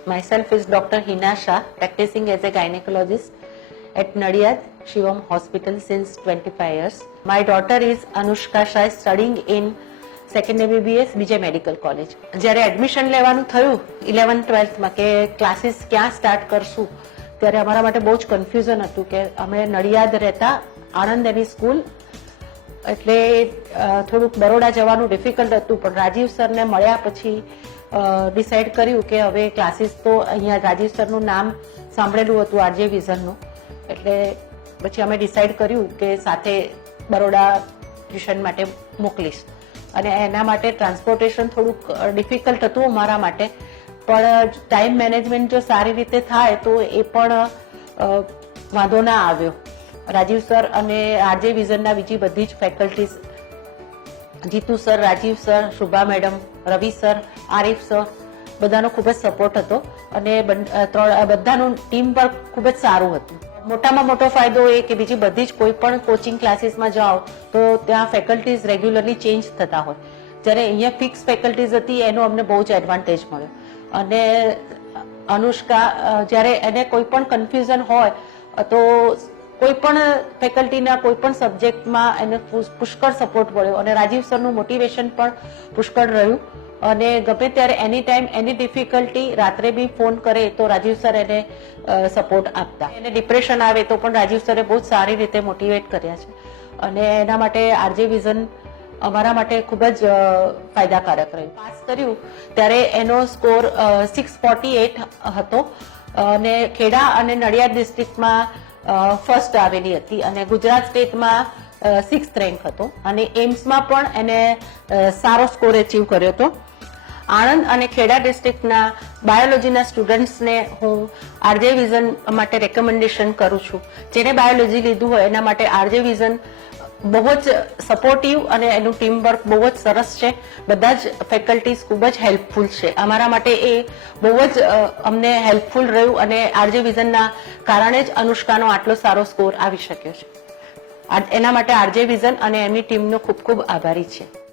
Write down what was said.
Myself is Dr. Hina Shah, practicing as a gynecologist at Nadiyad Shivam Hospital since 25 years. My daughter is Anushka Shah, studying in second MBBS BJ Medical College. જ્યારે admission લેવાનું થયું 11th 12th માં કે classes ક્યાં start કરશું ત્યારે અમારા માટે બહુ જ કન્ફ્યુઝન હતું કે અમે નડિયાદ રહેતા આણંદ એની સ્કૂલ એટલે થોડુંક બરોડા જવાનું ડિફિકલ્ટ હતું પણ રાજીવ સરને મળ્યા પછી ડિસાઇડ કર્યું કે હવે ક્લાસીસ તો અહીંયા રાજીવ સરનું નામ સાંભળેલું હતું આરજે વિઝનનું એટલે પછી અમે ડિસાઇડ કર્યું કે સાથે બરોડા ટ્યુશન માટે મોકલીશ અને એના માટે ટ્રાન્સપોર્ટેશન થોડુંક ડિફિકલ્ટ હતું અમારા માટે પણ ટાઈમ મેનેજમેન્ટ જો સારી રીતે થાય તો એ પણ વાંધો ના આવ્યો. રાજીવ સર અને આરજે વિઝનના બીજી બધી જ faculties Jitu sir, Rajiv sir, શુભા મેડમ, રવિ સર, આરિફ સર બધાનો ખૂબ જ સપોર્ટ હતો અને બધાનું ટીમ વર્ક ખૂબ જ સારું હતું. મોટામાં મોટો ફાયદો એ કે બીજી બધી જ કોઈ પણ કોચિંગ ક્લાસીસમાં જાઓ તો ત્યાં ફેકલ્ટીઝ રેગ્યુલરલી ચેન્જ થતા હોય જ્યારે અહીંયા ફિક્સ ફેકલ્ટીઝ હતી એનો અમને બહુ જ એડવાન્ટેજ મળ્યો અને અનુષ્કા જ્યારે એને કોઈ પણ કન્ફ્યુઝન હોય તો કોઈ પણ ફેકલ્ટીના કોઈ પણ સબ્જેક્ટમાં એને પુષ્કળ સપોર્ટ મળ્યો અને રાજીવ સરનું મોટિવેશન પણ પુષ્કળ રહ્યું અને ગમે ત્યારે એની ટાઈમ એની ડિફિકલ્ટી રાત્રે બી ફોન કરે તો રાજીવ સર એને સપોર્ટ આપતા. એને ડિપ્રેશન આવે તો પણ રાજીવ સરે બહુ સારી રીતે મોટિવેટ કર્યા છે અને એના માટે આરજે વિઝન અમારા માટે ખૂબ જ ફાયદાકારક રહ્યું. પાસ કર્યું ત્યારે એનો સ્કોર 648 હતો અને ખેડા અને નડિયાદ ડિસ્ટ્રિક્ટમાં ફર્સ્ટ આવેલી હતી અને ગુજરાત સ્ટેટમાં 6th રેન્ક હતો અને એમ્સમાં પણ એને સારો સ્કોર એચીવ કર્યો હતો. આણંદ અને ખેડા ડિસ્ટ્રિક્ટના બાયોલોજીના સ્ટુડન્ટ્સને હું આરજે વિઝન માટે રેકમેન્ડેશન કરું છું. જેને બાયોલોજી લીધું હોય એના માટે આરજે વિઝન બહુ જ સપોર્ટિવ અને એનું ટીમ વર્ક બહુ જ સરસ છે. બધા જ ફેકલ્ટીઝ ખૂબ જ હેલ્પફુલ છે. અમારા માટે એ બહુ જ અમને હેલ્પફુલ રહ્યું અને આરજે વિઝનના કારણે જ અનુષ્કાનો આટલો સારો સ્કોર આવી શક્યો છે. એના માટે આરજે વિઝન અને એમની ટીમનો ખૂબ ખૂબ આભારી છે.